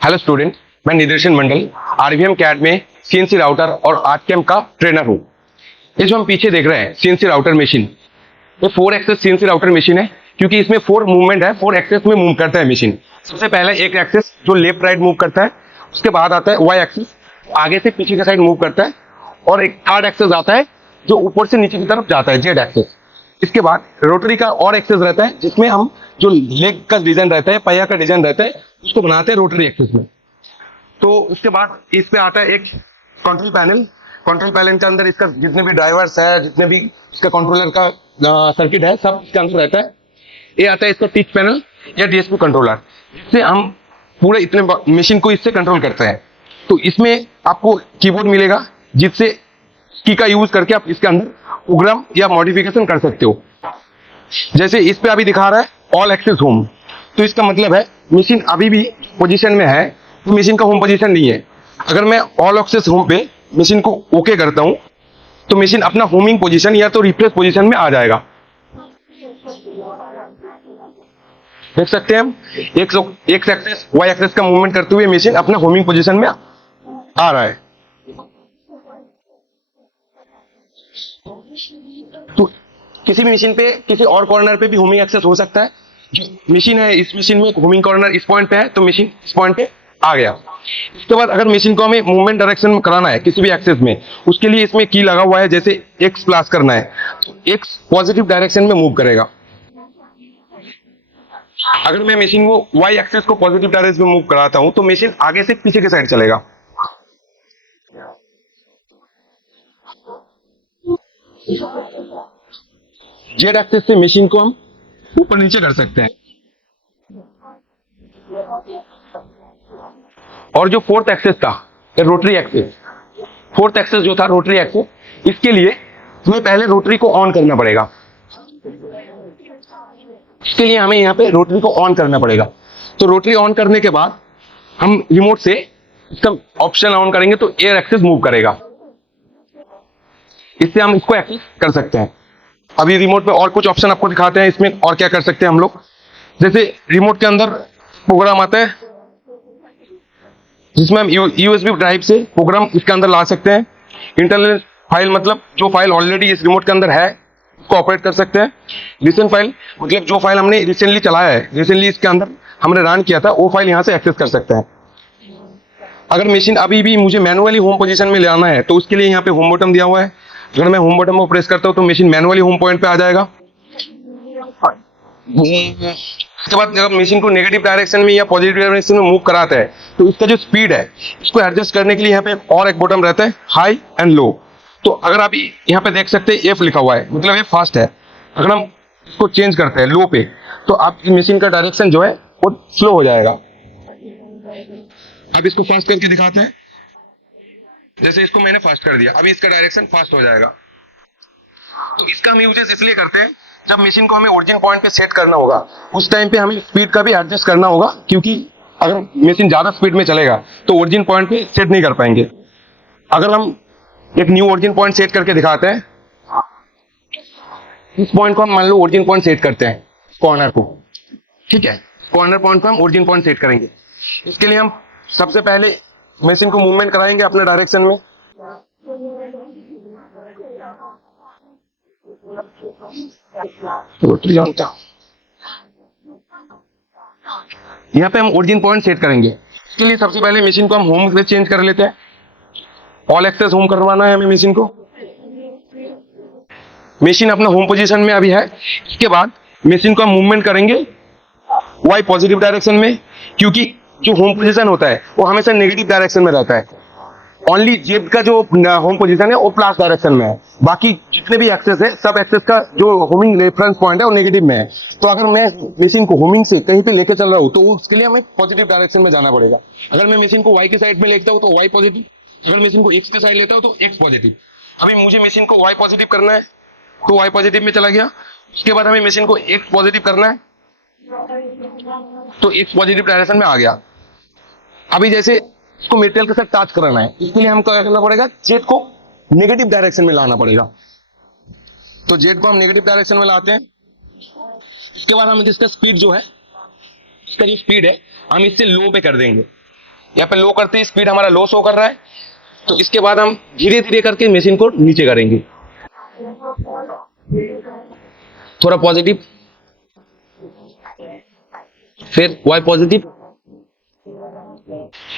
Hello student, मैं निदर्शन मंडल RVM CAD में सीएनसी राउटर और आर्टकैम का ट्रेनर हूँ। ये जो हम पीछे देख रहे हैं सीएनसी राउटर मशीन, ये 4 एक्सेस सीएनसी राउटर मशीन है क्योंकि इसमें 4 मूवमेंट है, 4 एक्सेस में मूव करता है मशीन। सबसे पहले एक एक्सेस जो लेफ्ट राइट मूव करता है, उसके बाद आता है वाई एक्सेस, आगे से पीछे के साइड मूव करता है, और एक थर्ड एक्सेस आता है जो ऊपर से नीचे की तरफ जाता है, जेड एक्सेस। इसके बाद रोटरी का और एक्सेस रहता है जिसमें हम जो लेग का डिजाइन रहता है, पहिया का डिजाइन रहता है, उसको बनाते हैं रोटरी एक्सेस में। तो उसके बाद इस पे आता है एक कंट्रोल पैनल। कंट्रोल पैनल के अंदर इसका जितने भी ड्राइवर्स है, जितने भी इसका कंट्रोलर का सर्किट है, सब इसके अंदर रहता है। ये आता है इसका टिच पैनल या डीएसपी कंट्रोलर, जिससे हम पूरे इतने मशीन को इससे कंट्रोल करते हैं। तो इसमें आपको कीबोर्ड मिलेगा जिससे की का यूज करके आप इसके अंदर प्रोग्राम या मॉडिफिकेशन कर सकते हो। जैसे इस पे अभी दिखा रहा है ऑल एक्सेस होम, तो इसका मतलब है मशीन अभी भी पोजीशन में है, तो मशीन का होम पोजीशन नहीं है। अगर मैं ऑल एक्सेस होम पे मशीन को ओके करता हूं तो मशीन अपना होमिंग पोजीशन या तो रिप्लेस पोजीशन में आ जाएगा। देख सकते हैं हम एक एक्सेस वाई एक्सेस का मूवमेंट करते हुए मशीन अपना होमिंग पोजीशन में आ रहा है। तो किसी भी मशीन पे किसी और कॉर्नर पे भी होमिंग एक्सेस हो सकता है। जो मशीन है, इस मशीन में होमिंग कॉर्नर इस पॉइंट पे है, तो मशीन इस पॉइंट पे आ गया। इसके बाद अगर मशीन को हमें मूवमेंट डायरेक्शन में कराना है किसी भी एक्सेस में, उसके लिए इसमें की लगा हुआ है। जैसे एक्स प्लस करना है तो एक्स पॉजिटिव डायरेक्शन में मूव करेगा। अगर मैं मशीन को वाई एक्सेस को पॉजिटिव डायरेक्शन में मूव कराता हूं तो मशीन आगे से पीछे के साइड चलेगा। जेड एक्सेस से मशीन को हम ऊपर नीचे कर सकते हैं। और जो फोर्थ एक्सेस था रोटरी एक्सेस, फोर्थ एक्सेस जो था रोटरी एक्सेस, इसके लिए हमें पहले रोटरी को ऑन करना पड़ेगा। इसके लिए हमें यहाँ पे रोटरी को ऑन करना पड़ेगा। तो रोटरी ऑन करने के बाद हम रिमोट से इसका ऑप्शन ऑन करेंगे तो एयर एक्सेस मूव करेगा। इससे हम इसको एक्सेस कर सकते हैं। अभी रिमोट पे और कुछ ऑप्शन आपको दिखाते हैं इसमें और क्या कर सकते हैं हम लोग। जैसे रिमोट के अंदर प्रोग्राम आता है जिसमें हम यूएसबी ड्राइव से प्रोग्राम इसके अंदर ला सकते हैं। इंटरनल फाइल मतलब जो फाइल ऑलरेडी इस रिमोट के अंदर है उसको ऑपरेट कर सकते हैं। रिसेंट फाइल मतलब जो फाइल हमने रिसेंटली चलाया है, रिसेंटली इसके अंदर हमने रन किया था, वो फाइल यहाँ से एक्सेस कर सकते हैं। अगर मशीन अभी भी मुझे मैनुअली होम पोजीशन में ले आना है तो उसके लिए यहाँ पे होम बटन दिया हुआ है। अगर मैं होम बटन को प्रेस करता हूँ तो मशीन मैनुअली होम पॉइंट पे आ जाएगा। उसके बाद जब मशीन को नेगेटिव डायरेक्शन में या पॉजिटिव डायरेक्शन में मूव कराता है तो इसका जो स्पीड है इसको एडजस्ट करने के लिए यहाँ पे और एक बटन रहता है, हाई एंड लो। तो अगर आप यहाँ पे देख सकते हैं एफ लिखा हुआ है, मतलब ये फास्ट है। अगर हम इसको चेंज करते हैं लो पे तो आपकी मशीन का डायरेक्शन जो है वो स्लो हो जाएगा। अब इसको फास्ट करके दिखाते हैं। जैसे इसको मैंने फास्ट कर दिया, अभी इसका डायरेक्शन फास्ट हो जाएगा। तो इसका हम यूजेस इसलिए करते हैं जब मशीन को हमें ओरिजिन पॉइंट पे सेट करना होगा, उस टाइम पे हमें स्पीड का भी एडजस्ट करना होगा, क्योंकि अगर मशीन ज्यादा स्पीड में चलेगा तो ओरिजिन पॉइंट पे सेट नहीं कर पाएंगे। अगर हम एक न्यू ओरिजिन पॉइंट सेट करके दिखाते हैं, इस पॉइंट को हम मान लो ओरिजिन पॉइंट सेट करते हैं, कॉर्नर को, ठीक है, कॉर्नर पॉइंट को हम ओरिजिन पॉइंट सेट करेंगे। इसके लिए हम सबसे पहले मशीन को मूवमेंट कराएंगे अपने डायरेक्शन में। यहाँ पे हम ओरिजिन पॉइंट सेट करेंगे। इसके लिए सबसे पहले मशीन को हम होम से चेंज कर लेते हैं। ऑल एक्सेस होम करवाना है हमें मशीन को। मशीन अपना होम पोजीशन में अभी है। इसके बाद मशीन को हम मूवमेंट करेंगे वाई पॉजिटिव डायरेक्शन में, क्योंकि जो होम पोजीशन होता है वो हमेशा नेगेटिव डायरेक्शन में रहता है। ओनली जेड का जो होम पोजीशन है वो प्लस डायरेक्शन में है। बाकी जितने भी एक्सेस है, सब एक्सेस का जो होमिंग रेफरेंस पॉइंट है वो नेगेटिव में है। तो अगर मैं मशीन को होमिंग से कहीं पे लेके चल रहा हूँ तो उसके लिए हमें पॉजिटिव डायरेक्शन में जाना पड़ेगा। अगर मैं मशीन को वाई की साइड में लेता हूँ तो वाई पॉजिटिव, अगर मशीन को एक्स की साइड लेता हूँ तो एक्स पॉजिटिव। अभी मुझे मशीन को वाई पॉजिटिव करना है तो वाई पॉजिटिव में चला गया। उसके बाद हमें मशीन को एक्स पॉजिटिव करना है तो एक्स पॉजिटिव डायरेक्शन में आ गया। अभी जैसे इसको मेटेरियल के साथ टच कराना है, इसके लिए हमको क्या करना पड़ेगा, जेड को नेगेटिव डायरेक्शन में लाना पड़ेगा। तो जेड को हम नेगेटिव डायरेक्शन में लाते हैं। इसके बाद हम इसका स्पीड जो है, इसका जो स्पीड है हम इससे लो पे कर देंगे। यहाँ पे लो करते ही स्पीड हमारा लो शो कर रहा है। तो इसके बाद हम धीरे धीरे करके मशीन को नीचे करेंगे, थोड़ा पॉजिटिव, फिर वाई पॉजिटिव,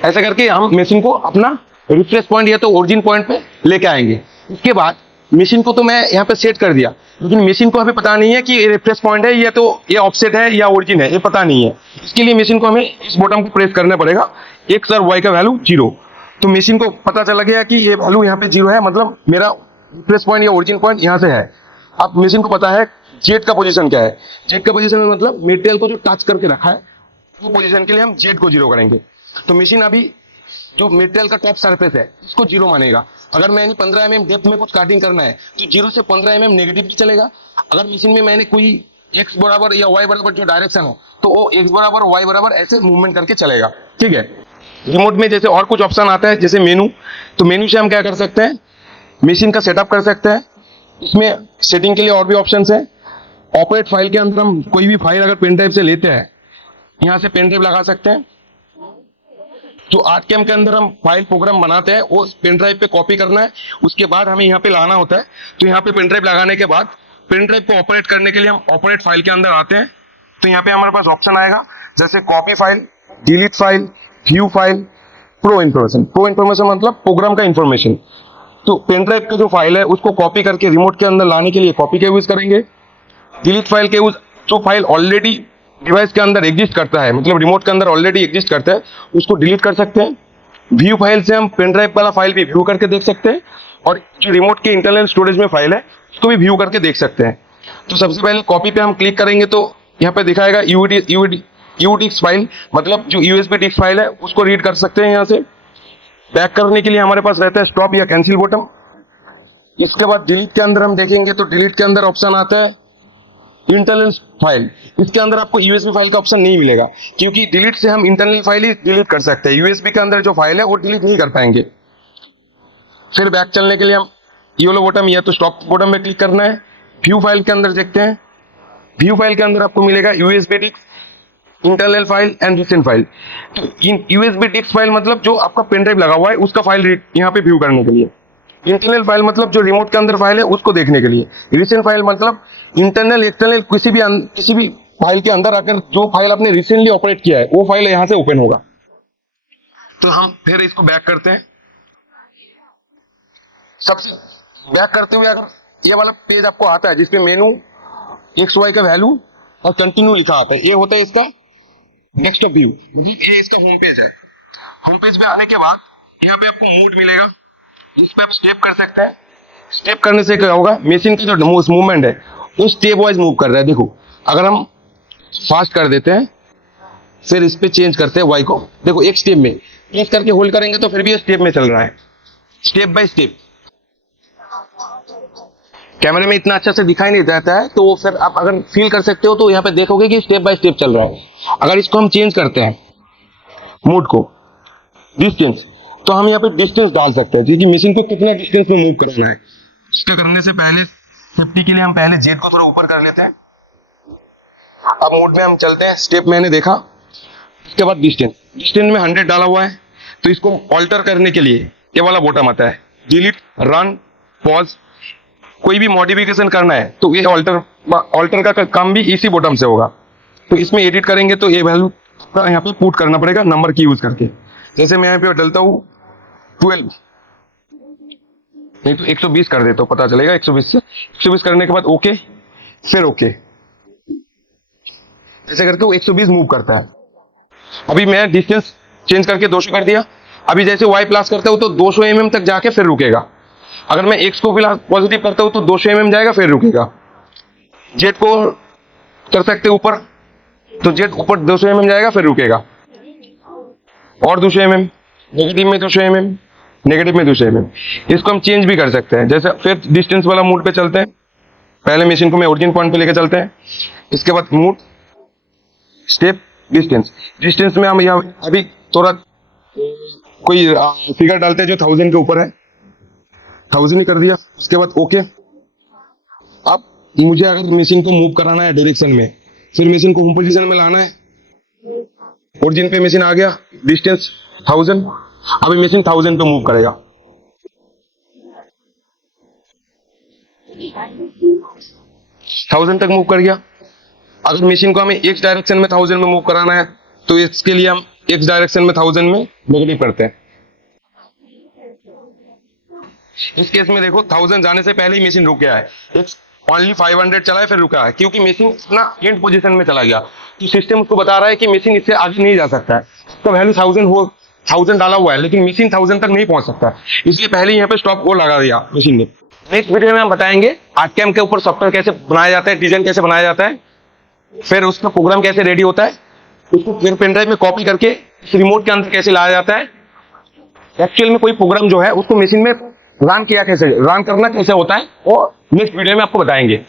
ऐसा करके हम मशीन को अपना रिफ्रेश पॉइंट या तो ओरिजिन पॉइंट पे लेके आएंगे। इसके बाद मशीन को तो मैं यहाँ पे सेट कर दिया, लेकिन मशीन को हमें पता नहीं है कि ये रिफ्रेश पॉइंट है या तो ये ऑफसेट है या ओरिजिन है, ये पता नहीं है। इसके लिए मशीन को हमें इस बटन को प्रेस करना पड़ेगा, एक्स और वाई का वैल्यू 0। तो मशीन को पता चला गया कि ये वैल्यू यहाँ पे 0 है, मतलब मेरा रिफ्रेश पॉइंट या ओरिजिन पॉइंट यहाँ से है। अब मशीन को पता है जेड का पोजीशन क्या है। जेड का पोजीशन मतलब मटेरियल को जो टच करके रखा है वो पोजीशन के लिए हम जेड को 0 करेंगे। तो मशीन अभी जो मटेरियल का टॉप सरफेस है इसको 0 मानेगा। अगर मैंने 15 mm डेप्थ में कुछ काटिंग करना है तो 0 से 15 mm नेगेटिव भी चलेगा। अगर मशीन में मैंने कोई x बराबर या y बराबर जो डायरेक्शन हो तो वो x बराबर y बराबर ऐसे मूवमेंट करके चलेगा, ठीक है। रिमोट में जैसे और कुछ ऑप्शन आता है जैसे मेनू, तो मेनू से हम क्या कर सकते हैं, मशीन का सेटअप कर सकते हैं। इसमें सेटिंग के लिए और भी ऑप्शन है। ऑपरेट फाइल के अंदर हम कोई भी फाइल अगर पेन ड्राइव से लेते हैं, यहाँ से पेन ड्राइव लगा सकते हैं। जो आर्टकैम के अंदर हम फाइल प्रोग्राम बनाते हैं वो पेन ड्राइव पे कॉपी करना है, उसके बाद हमें यहाँ पे लाना होता है। तो यहाँ पे पेन ड्राइव लगाने के बाद पेन ड्राइव को ऑपरेट करने के लिए हम ऑपरेट फाइल के अंदर आते हैं। तो यहाँ पे हमारे पास ऑप्शन आएगा जैसे copy file, delete file, view file, pro information. Pro information मतलब प्रोग्राम का इन्फॉर्मेशन। तो पेन ड्राइव की जो फाइल है उसको कॉपी करके रिमोट के अंदर लाने के लिए कॉपी का यूज करेंगे। डिलीट फाइल के यूज जो फाइल ऑलरेडी डिवाइस के अंदर एग्जिस्ट करता है, मतलब रिमोट के अंदर ऑलरेडी एग्जिस्ट करता है, उसको डिलीट कर सकते हैं। व्यू फाइल से हम पेन ड्राइव वाला फाइल भी व्यू करके देख सकते हैं, और जो रिमोट के इंटरनल स्टोरेज में फाइल है उसको भी व्यू करके देख सकते हैं। तो सबसे पहले कॉपी पे हम क्लिक करेंगे तो यहाँ पे दिखाएगा यूडिक्स फाइल, मतलब जो यूएसबी डिस्क फाइल है उसको रीड कर सकते हैं। यहाँ से बैक करने के लिए हमारे पास रहता है स्टॉप या कैंसिल बटन। इसके बाद डिलीट के अंदर हम देखेंगे तो डिलीट के अंदर ऑप्शन आता है इंटरनल फाइल। इसके अंदर आपको यूएसबी फाइल का ऑप्शन नहीं मिलेगा, क्योंकि डिलीट से हम इंटरनल फाइल ही डिलीट कर सकते हैं, यूएसबी के अंदर जो फाइल है वो डिलीट नहीं कर पाएंगे। फिर बैक चलने के लिए हम येलो बटन या तो स्टॉप बटन में क्लिक करना है। व्यू फाइल के अंदर देखते हैं, व्यू फाइल के अंदर आपको मिलेगा USB disk, internal file and recent file. तो यूएसबी डिस्क फाइल मतलब जो आपका पेन ड्राइव लगा हुआ है उसका फाइल यहाँ पे व्यू करने के लिए। इंटरनल फाइल मतलब जो रिमोट के अंदर फाइल है उसको देखने के लिए। रिसेंट फाइल मतलब इंटरनल एक्सटर्नल किसी भी फाइल के अंदर आकर जो फाइल आपने रिसेंटली ऑपरेट किया है वो फाइल यहाँ से ओपन होगा। तो हम फिर इसको बैक करते हैं। सबसे बैक करते हुए अगर ये वाला पेज आपको आता है जिसमें मेनू, एक्स वाई का वैल्यू और कंटिन्यू लिखा आता है, ये होता है इसका डेस्कटॉप व्यू, मतलब ये इसका होम पेज है। होम पेज पे आने के बाद यहाँ पे आपको मूड मिलेगा, इस पे आप स्टेप कर सकते हैं। स्टेप करने से क्या होगा, मशीन का जो मूवमेंट है वो स्टेप वाइज मूव कर रहा है। देखो अगर हम फास्ट कर देते हैं फिर इस पे चेंज करते हैं वाई को, देखो एक स्टेप में प्रेस करके होल्ड करेंगे तो फिर भी ये स्टेप में चल रहा है, स्टेप बाय स्टेप। कैमरे में इतना अच्छा से दिखाई नहीं देता है तो वो फिर आप अगर फील कर सकते हो तो यहाँ पे देखोगे कि स्टेप बाय स्टेप चल रहा है। अगर इसको हम चेंज करते हैं मूड को, डिस्टेंस, तो हम यहाँ पे डिस्टेंस डाल सकते हैं क्योंकि मशीन को कितना डिस्टेंस में मूव कराना है। इसका करने से पहले सेफ्टी के लिए हम पहले जेड को थोड़ा ऊपर कर लेते हैं। अब मोड में हम चलते हैं, स्टेप मैंने देखा। इसके बाद डिस्टेंस में 100 डाला हुआ है, तो इसको ऑल्टर करने के लिए ये वाला बटन आता है, डिलीट, रन, पॉज। कोई भी मॉडिफिकेशन करना है तो ये ऑल्टर का काम भी इसी बटन से होगा। तो इसमें एडिट करेंगे तो ये वैल्यू यहाँ पे पुट करना पड़ेगा नंबर की यूज करके। जैसे मैं यहाँ पे डालता हूँ 12, नहीं तो 120 कर देता हूँ, पता चलेगा 120 से। 120 करने के बाद ओके, फिर ओके, ऐसे करके वो 120 मूव करता है। अभी मैं डिस्टेंस चेंज करके 200 कर दिया। अभी जैसे वाई प्लस करता हूँ तो 200 mm तक जाके फिर रुकेगा। अगर मैं एक्स को पॉजिटिव करता हूँ तो 200 mm जाएगा फिर रुकेगा। जेड को कर सकते ऊपर, तो जेड ऊपर 200 mm जाएगा फिर रुकेगा, और 200 mm, नेगेटिव में 200 mm, नेगेटिव में 200 mm। इसको हम चेंज भी कर सकते हैं। जैसे फिर डिस्टेंस वाला मूड पे चलते हैं, पहले मशीन को मैं ओरिजिन पॉइंट पे लेके चलते हैं। इसके बाद मूड, स्टेप, डिस्टेंस में हम यहाँ अभी थोड़ा कोई फिगर डालते हैं जो 1000 के ऊपर है, 1000 ही कर दिया। उसके बाद ओके। अब मुझे अगर मशीन को मूव कराना है डायरेक्शन में, फिर मशीन को होम पोजीशन में लाना है, ओरिजिन पे मशीन आ गया, डिस्टेंस 1000, अभी मशीन 1000 पे मूव करेगा। 1000 तक मूव कर गया। अगर मशीन को हमें x डायरेक्शन में 1000 में मूव कराना है तो इसके लिए हम x डायरेक्शन में 1000 में नेगेटिव करते हैं। इस केस में देखो 1000 जाने से पहले ही मशीन रुक गया है, x ओनली 500 चला है फिर रुका है, क्योंकि मशीन अपना एंड पोजीशन में चला गया। तो सिस्टम उसको बता रहा है कि मशीन इससे आगे नहीं जा सकता है। तो वैल्यू 1000 डाला हुआ है, लेकिन मशीन 1000 तक नहीं पहुंच सकता, इसलिए पहले यहाँ पे स्टॉप को लगा दिया मशीन ने। नेक्स्ट वीडियो में हम बताएंगे आर्टकैम के ऊपर सॉफ्टवेयर कैसे बनाया जाता है, डिजाइन कैसे बनाया जाता है, फिर उसका प्रोग्राम कैसे रेडी होता है, उसको फिर पेन ड्राइव में कॉपी करके रिमोट के अंदर कैसे लाया जाता है, एक्चुअल में कोई प्रोग्राम जो है उसको मशीन में रन करना कैसे होता है, और नेक्स्ट वीडियो में आपको बताएंगे।